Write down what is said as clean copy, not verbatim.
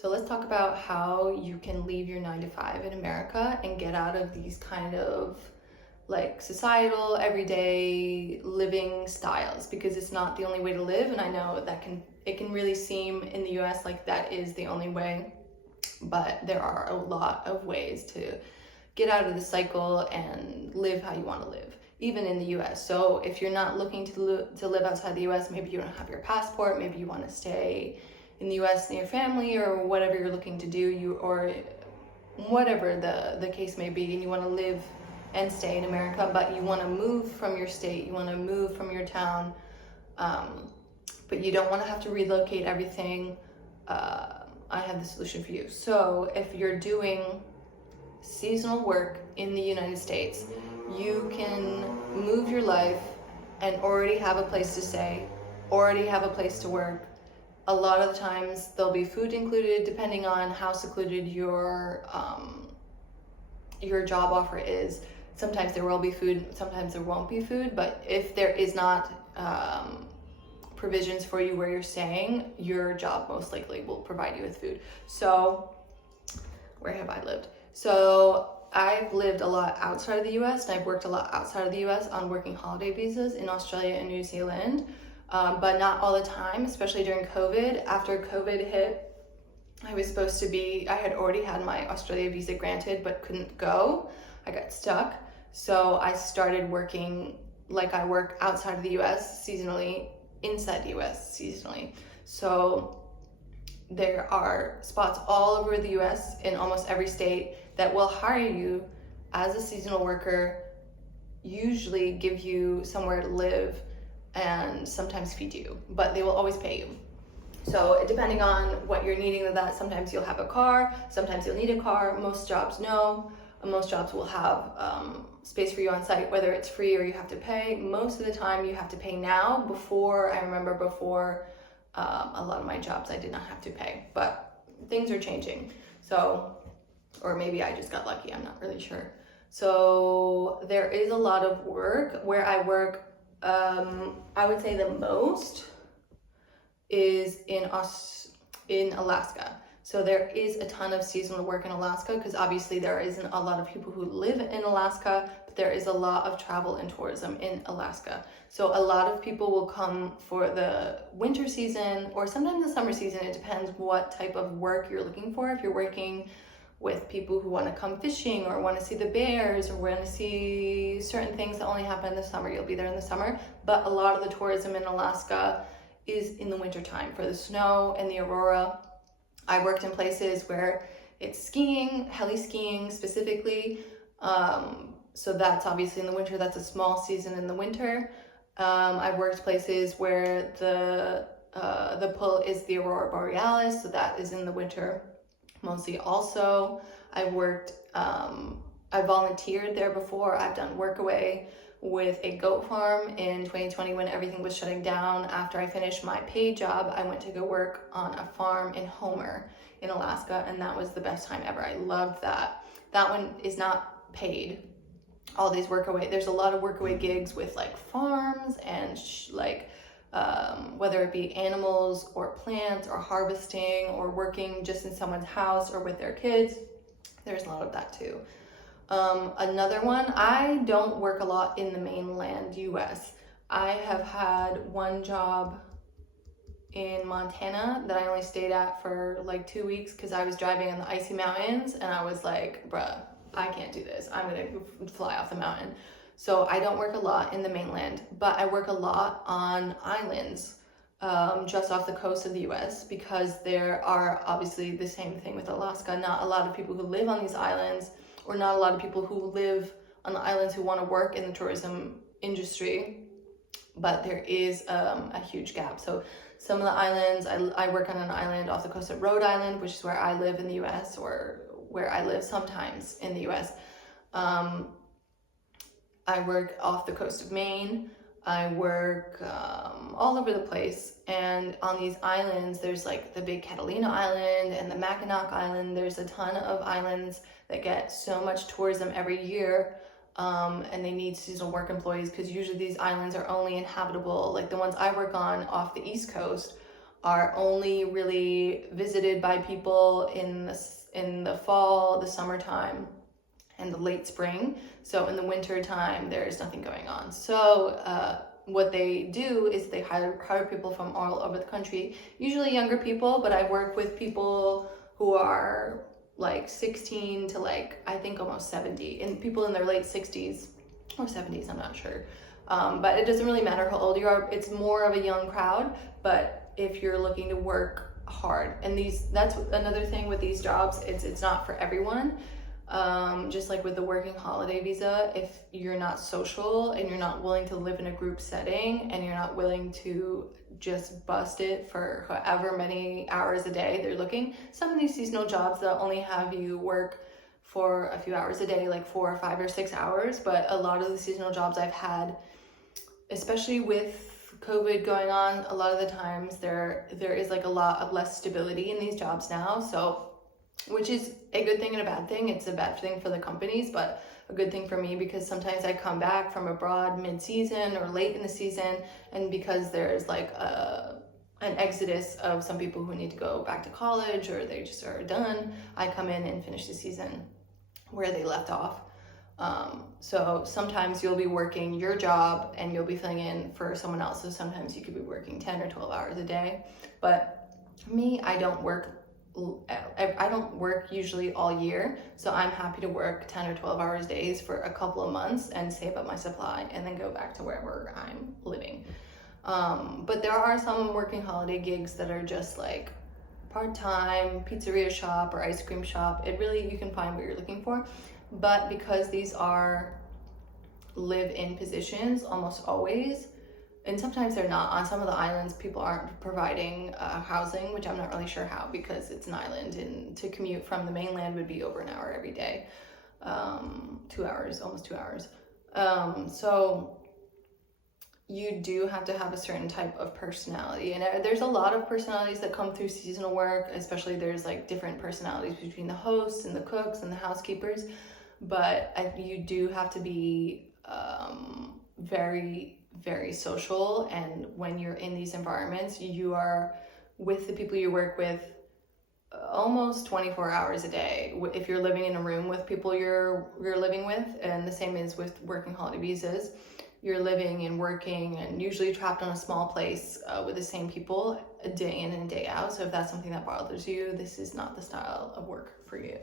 So let's talk about how you can leave your 9 to 5 in America and get out of these kind of like societal, everyday living styles, because it's not the only way to live. And I know that it can really seem in the US like that is the only way, but there are a lot of ways to get out of the cycle and live how you want to live, even in the US. So if you're not looking to live outside the US, maybe you don't have your passport, maybe you want to stay in the US near your family, or whatever you're looking to do, or whatever the case may be, and you want to live and stay in America, but you want to move from your state, you want to move from your town, but you don't want to have to relocate everything. I have the solution for you. So if you're doing seasonal work in the United States, you can move your life and already have a place to stay, already have a place to work. A lot of the times there'll be food included, depending on how secluded your job offer is. Sometimes there will be food, sometimes there won't be food, but if there is not provisions for you where you're staying, your job most likely will provide you with food. So where have I lived? So I've lived a lot outside of the US, and I've worked a lot outside of the US on working holiday visas in Australia and New Zealand, but not all the time, especially during COVID. After COVID hit, I had already had my Australia visa granted, but couldn't go. I got stuck. So I started working like I work outside of the US seasonally, inside the US seasonally. So there are spots all over the US in almost every state that will hire you as a seasonal worker, usually give you somewhere to live and sometimes feed you, but they will always pay you. So depending on what you're needing of that, sometimes you'll have a car, sometimes you'll need a car. Most jobs no. Most jobs will have space for you on site, whether it's free or you have to pay. Most of the time you have to pay now. I remember before a lot of my jobs I did not have to pay, but things are changing. So, or maybe I just got lucky, I'm not really sure. So there is a lot of work. Where I work, I would say the most is in Alaska. So there is a ton of seasonal work in Alaska, because obviously there isn't a lot of people who live in Alaska, but there is a lot of travel and tourism in Alaska. So a lot of people will come for the winter season or sometimes the summer season. It depends what type of work you're looking for. If you're working with people who want to come fishing or want to see the bears or want to see certain things that only happen in the summer, you'll be there in the summer. But a lot of the tourism in Alaska is in the winter time for the snow and the aurora. I worked in places where it's skiing, heli skiing specifically. So that's obviously in the winter. That's a small season in the winter. I've worked places where the pull is the aurora borealis, so that is in the winter mostly. Also, I volunteered there before. I've done workaway with a goat farm in 2020 when everything was shutting down. After I finished my paid job, I went to go work on a farm in Homer in Alaska, and that was the best time ever. I loved that. That one is not paid. All these there's a lot of workaway gigs with like farms and whether it be animals or plants or harvesting or working just in someone's house or with their kids. There's a lot of that too. Another one, I don't work a lot in the mainland US. I have had one job in Montana that I only stayed at for like 2 weeks because I was driving on the icy mountains, and I was like, bruh, I can't do this. I'm gonna fly off the mountain. So I don't work a lot in the mainland, but I work a lot on islands just off the coast of the US, because there are obviously the same thing with Alaska. Not a lot of people who live on these islands, or not a lot of people who live on the islands who want to work in the tourism industry, but there is a huge gap. So some of the islands, I work on an island off the coast of Rhode Island, which is where I live in the US, or where I live sometimes in the US. I work off the coast of Maine. I work all over the place, and on these islands there's like the big Catalina Island and the Mackinac Island. There's a ton of islands that get so much tourism every year, and they need seasonal work employees, because usually these islands are only inhabitable, like the ones I work on off the East Coast are only really visited by people in the fall, the summertime, and the late spring. So in the winter time, there's nothing going on. So what they do is they hire people from all over the country, usually younger people, but I work with people who are like 16 to like, I think almost 70, and people in their late 60s or 70s, I'm not sure. But it doesn't really matter how old you are. It's more of a young crowd, but if you're looking to work hard, and that's another thing with these jobs, it's not for everyone. Just like with the working holiday visa, if you're not social and you're not willing to live in a group setting and you're not willing to just bust it for however many hours a day they're looking, some of these seasonal jobs they'll only have you work for a few hours a day, like 4 or 5 or 6 hours. But a lot of the seasonal jobs I've had, especially with COVID going on, a lot of the times there is like a lot of less stability in these jobs now. So, which is a good thing and a bad thing. It's a bad thing for the companies, but a good thing for me, because sometimes I come back from abroad mid-season or late in the season, and because there's like an exodus of some people who need to go back to college or they just are done, I come in and finish the season where they left off. So sometimes you'll be working your job and you'll be filling in for someone else. So sometimes you could be working 10 or 12 hours a day. But me, I don't work usually all year. So I'm happy to work 10 or 12 hours days for a couple of months and save up my supply and then go back to wherever I'm living. But there are some working holiday gigs that are just like part-time pizzeria shop or ice cream shop. It really, you can find what you're looking for. But because these are live-in positions almost always, and sometimes they're not, on some of the islands people aren't providing housing, which I'm not really sure how, because it's an island and to commute from the mainland would be over an hour every day, 2 hours, almost 2 hours. So you do have to have a certain type of personality, and there's a lot of personalities that come through seasonal work, especially there's like different personalities between the hosts and the cooks and the housekeepers. But you do have to be very, very social, and when you're in these environments, you are with the people you work with almost 24 hours a day. If you're living in a room with people you're living with, and the same is with working holiday visas, you're living and working and usually trapped on a small place with the same people a day in and a day out. So if that's something that bothers you, this is not the style of work for you.